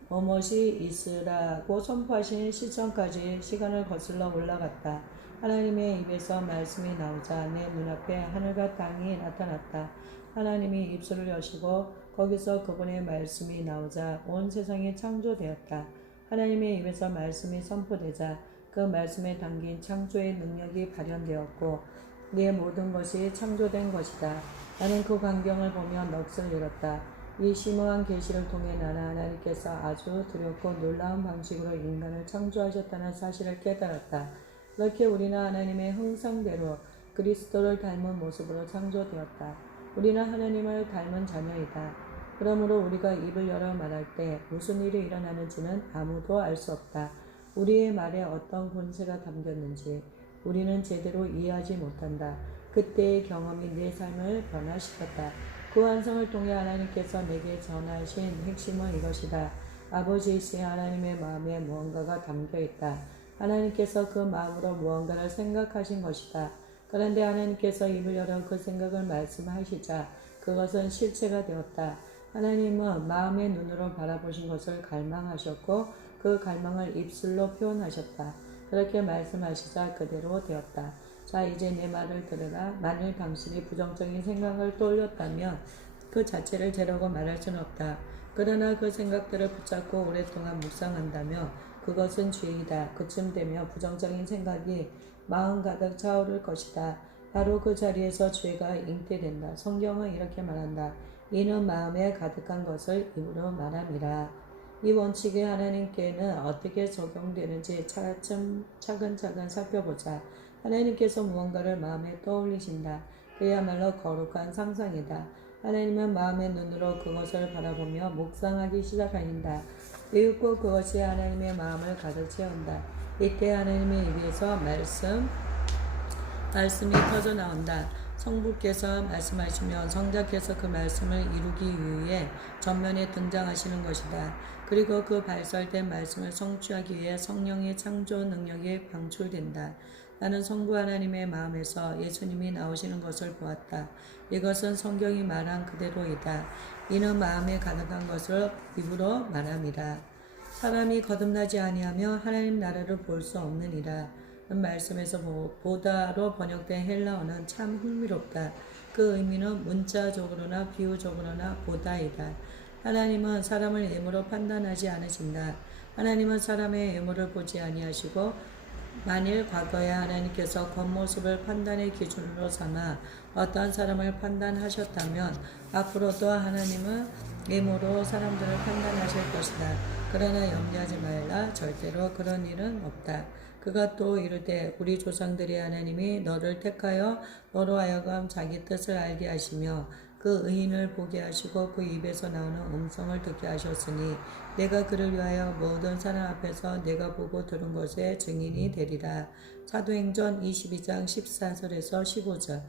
무엇이 있으라고 선포하신 시점까지 시간을 거슬러 올라갔다. 하나님의 입에서 말씀이 나오자 내 눈앞에 하늘과 땅이 나타났다. 하나님이 입술을 여시고 거기서 그분의 말씀이 나오자 온 세상이 창조되었다. 하나님의 입에서 말씀이 선포되자 그 말씀에 담긴 창조의 능력이 발현되었고 내 모든 것이 창조된 것이다. 나는 그 광경을 보며 넋을 잃었다. 이 심오한 계시를 통해 나는 하나님께서 아주 두렵고 놀라운 방식으로 인간을 창조하셨다는 사실을 깨달았다. 그렇게 우리는 하나님의 형상대로 그리스도를 닮은 모습으로 창조되었다. 우리는 하나님을 닮은 자녀이다. 그러므로 우리가 입을 열어 말할 때 무슨 일이 일어나는지는 아무도 알 수 없다. 우리의 말에 어떤 본세가 담겼는지 우리는 제대로 이해하지 못한다. 그때의 경험이 내 삶을 변화시켰다. 그 환상을 통해 하나님께서 내게 전하신 핵심은 이것이다. 아버지이신 하나님의 마음에 무언가가 담겨있다. 하나님께서 그 마음으로 무언가를 생각하신 것이다. 그런데 하나님께서 입을 열어 그 생각을 말씀하시자 그것은 실체가 되었다. 하나님은 마음의 눈으로 바라보신 것을 갈망하셨고 그 갈망을 입술로 표현하셨다. 그렇게 말씀하시자 그대로 되었다. 자, 이제 내 말을 들으라. 만일 당신이 부정적인 생각을 떠올렸다면 그 자체를 죄라고 말할 수는 없다. 그러나 그 생각들을 붙잡고 오랫동안 묵상한다면 그것은 죄이다. 그쯤 되면 부정적인 생각이 마음 가득 차오를 것이다. 바로 그 자리에서 죄가 잉태된다. 성경은 이렇게 말한다. 이는 마음에 가득한 것을 입으로 말함이라. 이 원칙이 하나님께는 어떻게 적용되는지 차근차근 살펴보자. 하나님께서 무언가를 마음에 떠올리신다. 그야말로 거룩한 상상이다. 하나님은 마음의 눈으로 그것을 바라보며 묵상하기 시작한다. 이윽고 그것이 하나님의 마음을 가득 채운다. 이때 하나님의 입에서 말씀이 터져 나온다. 성부께서 말씀하시며 성자께서 그 말씀을 이루기 위해 전면에 등장하시는 것이다. 그리고 그 발설된 말씀을 성취하기 위해 성령의 창조 능력이 방출된다. 나는 성부 하나님의 마음에서 예수님이 나오시는 것을 보았다. 이것은 성경이 말한 그대로이다. 이는 마음에 가득한 것을 입으로 말함이라. 사람이 거듭나지 아니하며 하나님 나라를 볼 수 없느니라. 말씀에서 보다로 번역된 헬라어는 참 흥미롭다. 그 의미는 문자적으로나 비유적으로나 보다이다. 하나님은 사람을 외모로 판단하지 않으신다. 하나님은 사람의 외모를 보지 아니하시고 만일 과거에 하나님께서 겉모습을 판단의 기준으로 삼아 어떠한 사람을 판단하셨다면 앞으로도 하나님은 외모로 사람들을 판단하실 것이다. 그러나 염려하지 말라. 절대로 그런 일은 없다. 그가 또 이르되 우리 조상들이 하나님이 너를 택하여 너로 하여금 자기 뜻을 알게 하시며 그 의인을 보게 하시고 그 입에서 나오는 음성을 듣게 하셨으니 내가 그를 위하여 모든 사람 앞에서 내가 보고 들은 것의 증인이 되리라. 사도행전 22장 14절에서 15절.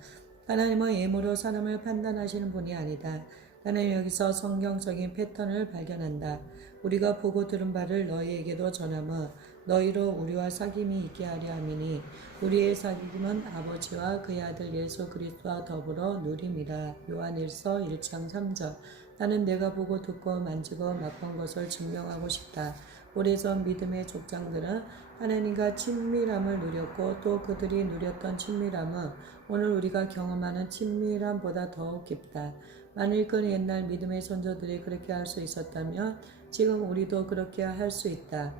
하나님은 예물로 사람을 판단하시는 분이 아니다. 나는 여기서 성경적인 패턴을 발견한다. 우리가 보고 들은 바를 너희에게도 전함은 너희로 우리와 사귐이 있게 하려 함이니 우리의 사귐은 아버지와 그의 아들 예수 그리스도와 더불어 누림이라. 요한일서 1장 3절. 나는 내가 보고 듣고 만지고 맛본 것을 증명하고 싶다. 오래전 믿음의 족장들은 하나님과 친밀함을 누렸고 또 그들이 누렸던 친밀함은 오늘 우리가 경험하는 친밀함보다 더욱 깊다. 만일 그 옛날 믿음의 선조들이 그렇게 할 수 있었다면 지금 우리도 그렇게 할 수 있다.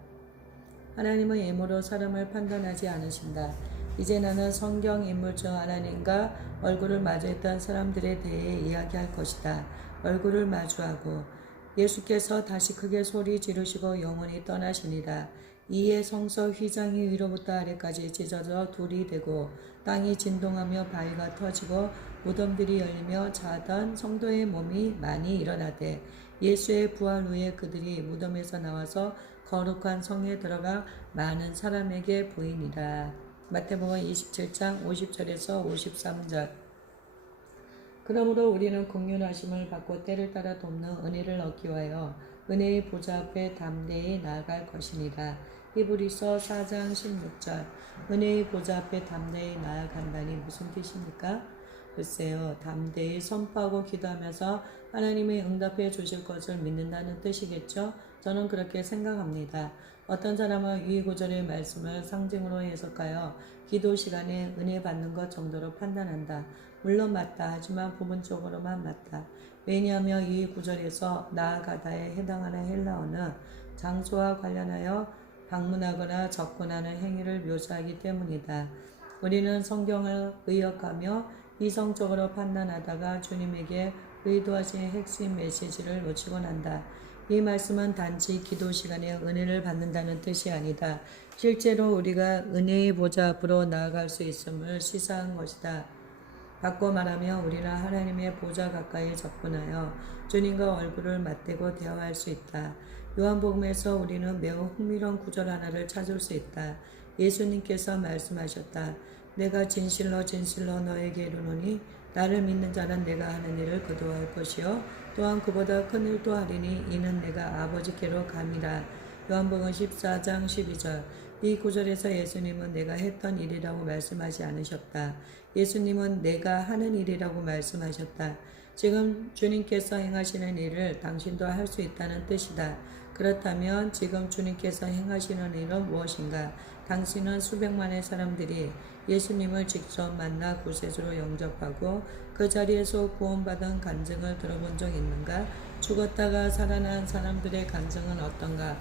하나님은 예물로 사람을 판단하지 않으신다. 이제 나는 성경 인물 중 하나님과 얼굴을 마주했던 사람들에 대해 이야기할 것이다. 얼굴을 마주하고 예수께서 다시 크게 소리 지르시고 영원히 떠나시니라. 이에 성서 휘장이 위로부터 아래까지 찢어져 돌이 되고 땅이 진동하며 바위가 터지고 무덤들이 열리며 자던 성도의 몸이 많이 일어나되 예수의 부활 후에 그들이 무덤에서 나와서 거룩한 성에 들어가 많은 사람에게 보이니라. 마태복음 27장 50절에서 53절. 그러므로 우리는 긍휼하심을 받고 때를 따라 돕는 은혜를 얻기 위하여 은혜의 보좌 앞에 담대히 나아갈 것이니라. 히브리서 4장 16절. 은혜의 보좌 앞에 담대히 나아간다니 무슨 뜻입니까? 글쎄요, 담대히 선포하고 기도하면서 하나님이 응답해 주실 것을 믿는다는 뜻이겠죠? 저는 그렇게 생각합니다. 어떤 사람은 이 구절의 말씀을 상징으로 해석하여 기도 시간에 은혜 받는 것 정도로 판단한다. 물론 맞다. 하지만 부분적으로만 맞다. 왜냐하면 이 구절에서 나아가다에 해당하는 헬라어는 장소와 관련하여 방문하거나 접근하는 행위를 묘사하기 때문이다. 우리는 성경을 의역하며 이성적으로 판단하다가 주님에게 의도하신 핵심 메시지를 놓치곤 한다. 이 말씀은 단지 기도 시간에 은혜를 받는다는 뜻이 아니다. 실제로 우리가 은혜의 보좌 앞으로 나아갈 수 있음을 시사한 것이다. 바꿔 말하면 우리는 하나님의 보좌 가까이 접근하여 주님과 얼굴을 맞대고 대화할 수 있다. 요한복음에서 우리는 매우 흥미로운 구절 하나를 찾을 수 있다. 예수님께서 말씀하셨다. 내가 진실로 진실로 너에게 이르노니 나를 믿는 자는 내가 하는 일을 그도 할 것이요 또한 그보다 큰 일도 하리니 이는 내가 아버지께로 감이라. 요한복음 14장 12절. 이 구절에서 예수님은 내가 했던 일이라고 말씀하지 않으셨다. 예수님은 내가 하는 일이라고 말씀하셨다. 지금 주님께서 행하시는 일을 당신도 할 수 있다는 뜻이다. 그렇다면 지금 주님께서 행하시는 일은 무엇인가? 당신은 수백만의 사람들이 예수님을 직접 만나 구세주로 영접하고 그 자리에서 구원받은 간증을 들어본 적 있는가? 죽었다가 살아난 사람들의 간증은 어떤가?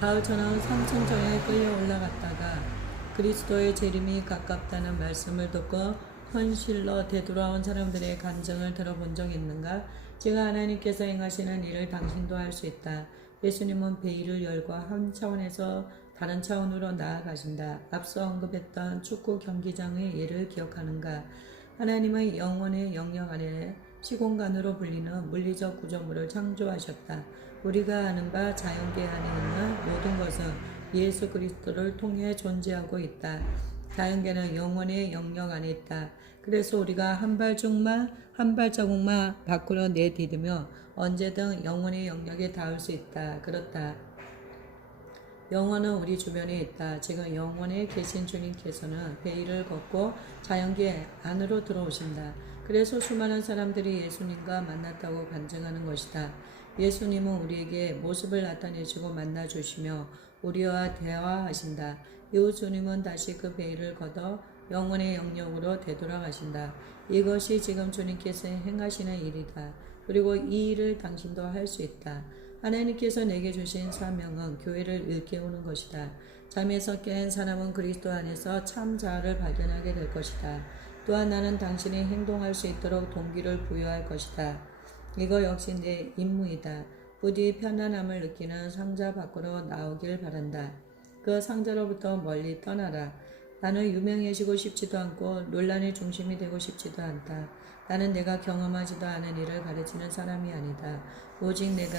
바울처럼 삼층정에 끌려 올라갔다가 그리스도의 재림이 가깝다는 말씀을 듣고 헌실로 되돌아온 사람들의 간증을 들어본 적 있는가? 지금 하나님께서 행하시는 일을 당신도 할 수 있다. 예수님은 베일을 열고 한 차원에서 다른 차원으로 나아가신다. 앞서 언급했던 축구 경기장의 예를 기억하는가? 하나님의 영원의 영역 안에 시공간으로 불리는 물리적 구조물을 창조하셨다. 우리가 아는 바 자연계 안에 있는 모든 것은 예수 그리스도를 통해 존재하고 있다. 자연계는 영원의 영역 안에 있다. 그래서 우리가 한 발자국만 밖으로 내디디며 언제든 영원의 영역에 닿을 수 있다. 그렇다. 영원은 우리 주변에 있다. 지금 영원에 계신 주님께서는 베일을 걷고 자연계 안으로 들어오신다. 그래서 수많은 사람들이 예수님과 만났다고 간증하는 것이다. 예수님은 우리에게 모습을 나타내시고 만나주시며 우리와 대화하신다. 이후 주님은 다시 그 베일을 걷어 영원의 영역으로 되돌아가신다. 이것이 지금 주님께서 행하시는 일이다. 그리고 이 일을 당신도 할 수 있다. 하나님께서 내게 주신 사명은 교회를 일깨우는 것이다. 잠에서 깬 사람은 그리스도 안에서 참 자아를 발견하게 될 것이다. 또한 나는 당신이 행동할 수 있도록 동기를 부여할 것이다. 이거 역시 내 임무이다. 부디 편안함을 느끼는 상자 밖으로 나오길 바란다. 그 상자로부터 멀리 떠나라. 나는 유명해지고 싶지도 않고 논란의 중심이 되고 싶지도 않다. 나는 내가 경험하지도 않은 일을 가르치는 사람이 아니다. 오직 내가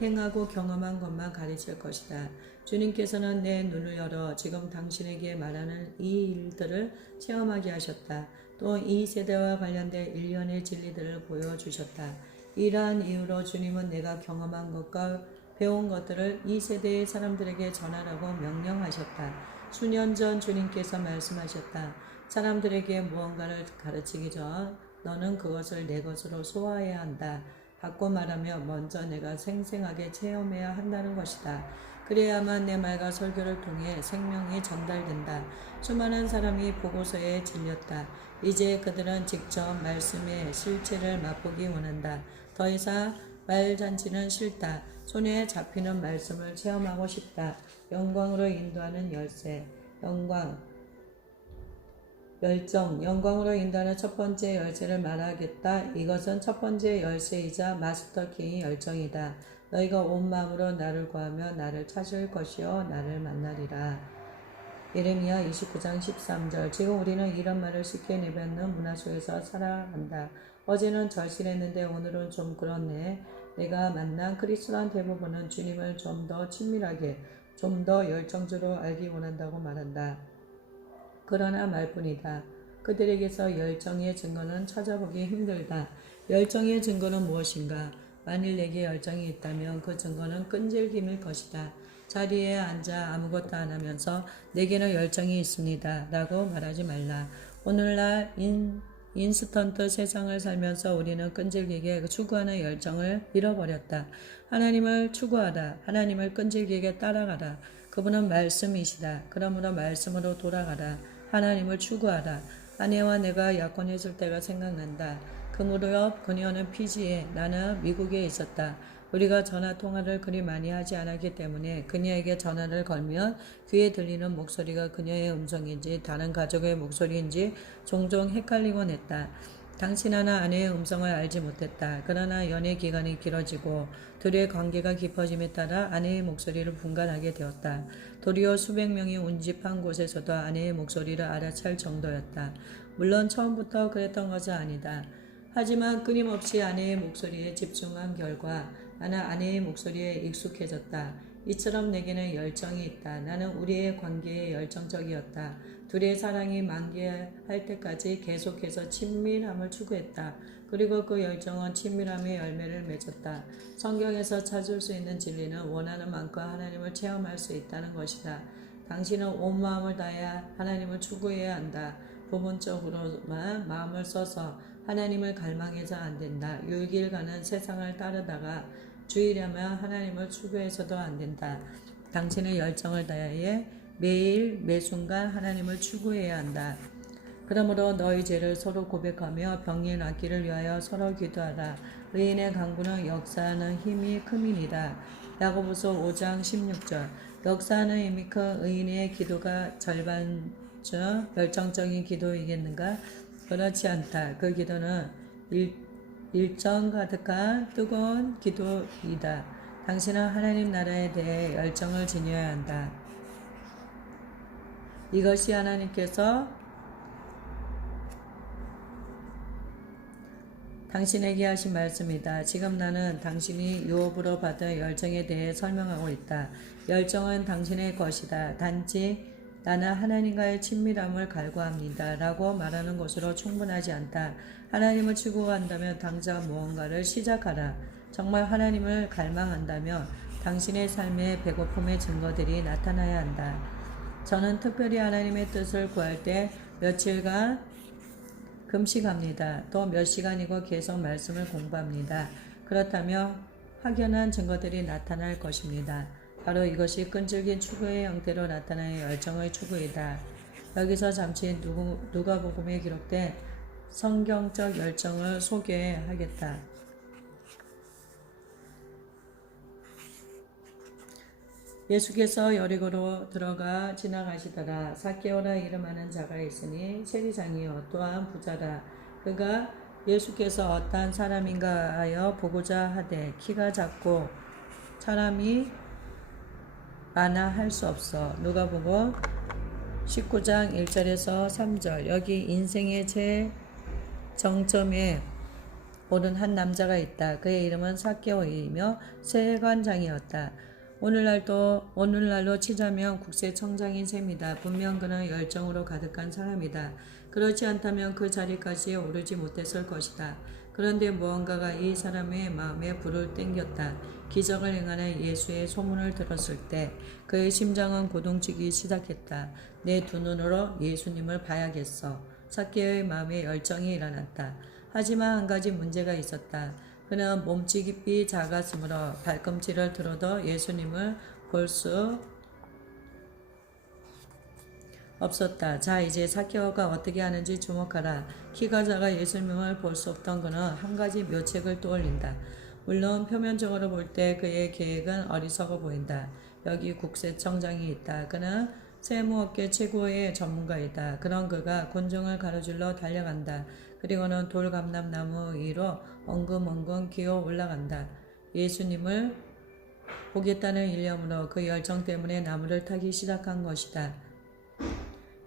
행하고 경험한 것만 가르칠 것이다. 주님께서는 내 눈을 열어 지금 당신에게 말하는 이 일들을 체험하게 하셨다. 또 이 세대와 관련된 일련의 진리들을 보여주셨다. 이러한 이유로 주님은 내가 경험한 것과 배운 것들을 이 세대의 사람들에게 전하라고 명령하셨다. 수년 전 주님께서 말씀하셨다. 사람들에게 무언가를 가르치기 전 너는 그것을 내 것으로 소화해야 한다. 바꿔 말하며 먼저 내가 생생하게 체험해야 한다는 것이다. 그래야만 내 말과 설교를 통해 생명이 전달된다. 수많은 사람이 보고서에 질렸다. 이제 그들은 직접 말씀의 실체를 맛보기 원한다. 더 이상 말잔치는 싫다. 손에 잡히는 말씀을 체험하고 싶다. 영광으로 인도하는 열쇠, 영광으로 인도하는 첫 번째 열쇠를 말하겠다. 이것은 첫 번째 열쇠이자 마스터 키의 열정이다. 너희가 온 마음으로 나를 구하며 나를 찾을 것이요 나를 만나리라. 예레미야 29장 13절. 지금 우리는 이런 말을 쉽게 내뱉는 문화 속에서 살아간다. 어제는 절실했는데 오늘은 좀 그렇네. 내가 만난 크리스천 대부분은 주님을 좀 더 친밀하게, 좀 더 열정적으로 알기 원한다고 말한다. 그러나 말뿐이다. 그들에게서 열정의 증거는 찾아보기 힘들다. 열정의 증거는 무엇인가? 만일 내게 열정이 있다면 그 증거는 끈질김일 것이다. 자리에 앉아 아무것도 안 하면서 내게는 열정이 있습니다. 라고 말하지 말라. 오늘날 인스턴트 세상을 살면서 우리는 끈질기게 추구하는 열정을 잃어버렸다. 하나님을 추구하라. 하나님을 끈질기게 따라가라. 그분은 말씀이시다. 그러므로 말씀으로 돌아가라. 하나님을 추구하라. 아내와 내가 약혼했을 때가 생각난다. 그 무렵 그녀는 피지에, 나는 미국에 있었다. 우리가 전화 통화를 그리 많이 하지 않았기 때문에 그녀에게 전화를 걸면 귀에 들리는 목소리가 그녀의 음성인지 다른 가족의 목소리인지 종종 헷갈리곤 했다. 당신 하나 아내의 음성을 알지 못했다. 그러나 연애 기간이 길어지고 둘의 관계가 깊어짐에 따라 아내의 목소리를 분간하게 되었다. 도리어 수백 명이 운집한 곳에서도 아내의 목소리를 알아챌 정도였다. 물론 처음부터 그랬던 것은 아니다. 하지만 끊임없이 아내의 목소리에 집중한 결과 나는 아내의 목소리에 익숙해졌다. 이처럼 내게는 열정이 있다. 나는 우리의 관계에 열정적이었다. 둘의 사랑이 만개할 때까지 계속해서 친밀함을 추구했다. 그리고 그 열정은 친밀함의 열매를 맺었다. 성경에서 찾을 수 있는 진리는 원하는 만큼 하나님을 체험할 수 있다는 것이다. 당신은 온 마음을 다해 하나님을 추구해야 한다. 부분적으로만 마음을 써서 하나님을 갈망해서 안 된다. 율길 가는 세상을 따르다가 주의려면 하나님을 추구해서도 안 된다. 당신의 열정을 다해 매일 매순간 하나님을 추구해야 한다. 그러므로 너희 죄를 서로 고백하며 병이 낫기를 위하여 서로 기도하라. 의인의 간구는 역사하는 힘이 큼이니라. 야고보서 5장 16절. 역사하는 힘이 큰 의인의 기도가 절반적 열정적인 기도이겠는가? 그렇지 않다. 그 기도는 일정 가득한 뜨거운 기도이다. 당신은 하나님 나라에 대해 열정을 지녀야 한다. 이것이 하나님께서 당신에게 하신 말씀이다. 지금 나는 당신이 유업으로 받은 열정에 대해 설명하고 있다. 열정은 당신의 것이다. 단지 나는 하나님과의 친밀함을 갈구합니다. 라고 말하는 것으로 충분하지 않다. 하나님을 추구한다면 당장 무언가를 시작하라. 정말 하나님을 갈망한다면 당신의 삶의 배고픔의 증거들이 나타나야 한다. 저는 특별히 하나님의 뜻을 구할 때 며칠간 금식합니다. 또 몇 시간이고 계속 말씀을 공부합니다. 그렇다면 확연한 증거들이 나타날 것입니다. 바로 이것이 끈질긴 추구의 형태로 나타나는 열정의 추구이다. 여기서 잠시 누가복음에 기록된 성경적 열정을 소개하겠다. 예수께서 여리고로 들어가 지나가시더라. 삭개오라 이름하는 자가 있으니 세리장이요 또한 부자라. 그가 예수께서 어떠한 사람인가 하여 보고자 하되 키가 작고 사람이 많아 할 수 없어. 누가복음 19장 1절에서 3절. 여기 인생의 정점에 오른 한 남자가 있다. 그의 이름은 삭개오이며 세관장이었다. 오늘날로 치자면 국세청장인 셈이다. 분명 그는 열정으로 가득한 사람이다. 그렇지 않다면 그 자리까지 오르지 못했을 것이다. 그런데 무언가가 이 사람의 마음에 불을 땡겼다. 기적을 행하는 예수의 소문을 들었을 때 그의 심장은 고동치기 시작했다. 내 두 눈으로 예수님을 봐야겠어. 삭개오의 마음에 열정이 일어났다. 하지만 한 가지 문제가 있었다. 그는 몸집이 작았으므로 발꿈치를 들어도 예수님을 볼 수 없었다. 자, 이제 삭개오가 어떻게 하는지 주목하라. 키가 작아 예수님을 볼 수 없던 그는 한 가지 묘책을 떠올린다. 물론 표면적으로 볼 때 그의 계획은 어리석어 보인다. 여기 국세청장이 있다. 그는 세무업계 최고의 전문가이다. 그런 그가 곤종을 가로질러 달려간다. 그리고는 돌감람나무 위로 엉금엉금 기어 올라간다. 예수님을 보겠다는 일념으로 그 열정 때문에 나무를 타기 시작한 것이다.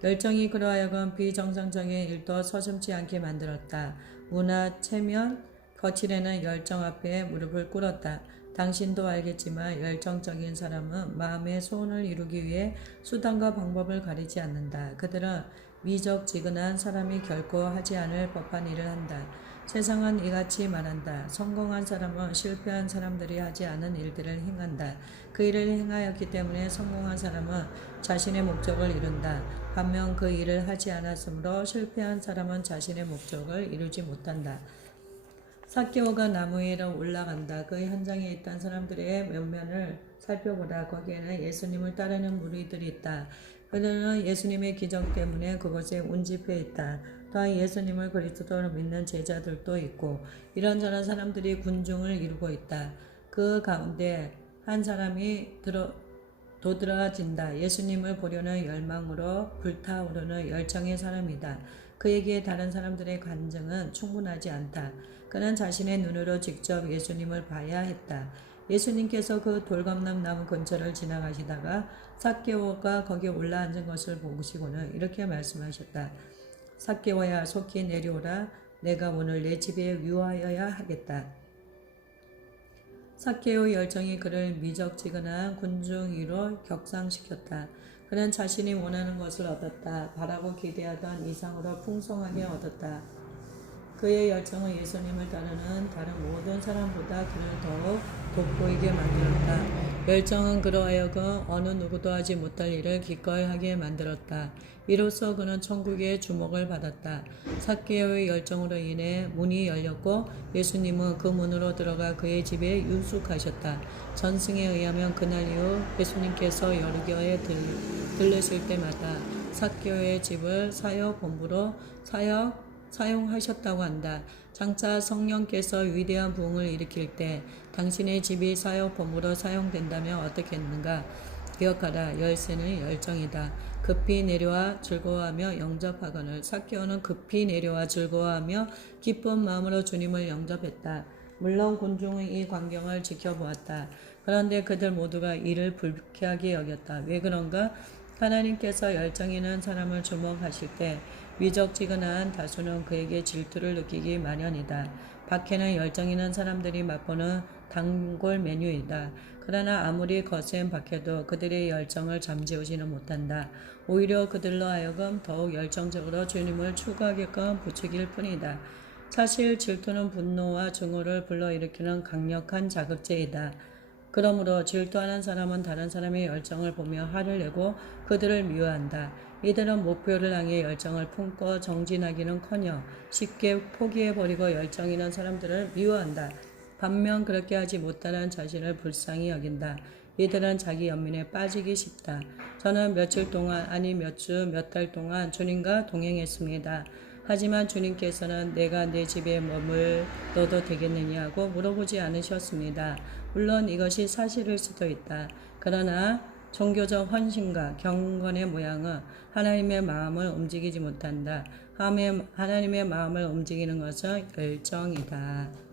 열정이 그로 하여금 비정상적인 일도 서슴지 않게 만들었다. 문화, 체면, 거칠에는 열정 앞에 무릎을 꿇었다. 당신도 알겠지만 열정적인 사람은 마음의 소원을 이루기 위해 수단과 방법을 가리지 않는다. 그들은 미적지근한 사람이 결코 하지 않을 법한 일을 한다. 세상은 이같이 말한다. 성공한 사람은 실패한 사람들이 하지 않은 일들을 행한다. 그 일을 행하였기 때문에 성공한 사람은 자신의 목적을 이룬다. 반면 그 일을 하지 않았으므로 실패한 사람은 자신의 목적을 이루지 못한다. 삭개오가 나무 위로 올라간다. 그 현장에 있던 사람들의 면면을 살펴보다. 거기에는 예수님을 따르는 무리들이 있다. 그들은 예수님의 기적 때문에 그곳에 운집해 있다. 또한 예수님을 그리스도로 믿는 제자들도 있고 이런저런 사람들이 군중을 이루고 있다. 그 가운데 한 사람이 도드라진다. 예수님을 보려는 열망으로 불타오르는 열정의 사람이다. 그에게 다른 사람들의 간증은 충분하지 않다. 그는 자신의 눈으로 직접 예수님을 봐야 했다. 예수님께서 그 돌감람 나무 근처를 지나가시다가 삭개오가 거기에 올라앉은 것을 보시고는 이렇게 말씀하셨다. 삭개오야, 속히 내려오라. 내가 오늘 내 집에 유하여야 하겠다. 삭개오의 열정이 그를 미적지근한 군중 위로 격상시켰다. 그는 자신이 원하는 것을 얻었다. 바라고 기대하던 이상으로 풍성하게 얻었다. 그의 열정은 예수님을 따르는 다른 모든 사람보다 그를 더욱 돋보이게 만들었다. 열정은 그로 하여금 어느 누구도 하지 못할 일을 기꺼이 하게 만들었다. 이로써 그는 천국의 주목을 받았다. 삭개오의 열정으로 인해 문이 열렸고 예수님은 그 문으로 들어가 그의 집에 유숙하셨다. 전승에 의하면 그날 이후 예수님께서 여러 교회에 들르실 때마다 삭개오의 집을 사역 본부로 사용하셨다고 한다. 장차 성령께서 위대한 부흥을 일으킬 때 당신의 집이 사역 본부로 사용된다면 어떻겠는가? 기억하라. 열쇠는 열정이다. 급히 내려와 즐거워하며 영접하거늘. 삭개오는 급히 내려와 즐거워하며 기쁜 마음으로 주님을 영접했다. 물론 군중은 이 광경을 지켜보았다. 그런데 그들 모두가 이를 불쾌하게 여겼다. 왜 그런가? 하나님께서 열정 있는 사람을 주목하실 때 미적지근한 다수는 그에게 질투를 느끼기 마련이다. 박해는 열정 있는 사람들이 맛보는 단골 메뉴이다. 그러나 아무리 거센 박해도 그들의 열정을 잠재우지는 못한다. 오히려 그들로 하여금 더욱 열정적으로 주님을 추구하게끔 부추길 뿐이다. 사실 질투는 분노와 증오를 불러일으키는 강력한 자극제이다. 그러므로 질투하는 사람은 다른 사람의 열정을 보며 화를 내고 그들을 미워한다. 이들은 목표를 향해 열정을 품고 정진하기는커녕 쉽게 포기해버리고 열정 있는 사람들을 미워한다. 반면 그렇게 하지 못하는 자신을 불쌍히 여긴다. 이들은 자기 연민에 빠지기 쉽다. 저는 며칠 동안, 아니 몇 주, 몇 달 동안 주님과 동행했습니다. 하지만 주님께서는 내가 내 집에 머물러도 되겠느냐고 물어보지 않으셨습니다. 물론 이것이 사실일 수도 있다. 그러나 종교적 헌신과 경건의 모양은 하나님의 마음을 움직이지 못한다. 하나님의 마음을 움직이는 것은 열정이다.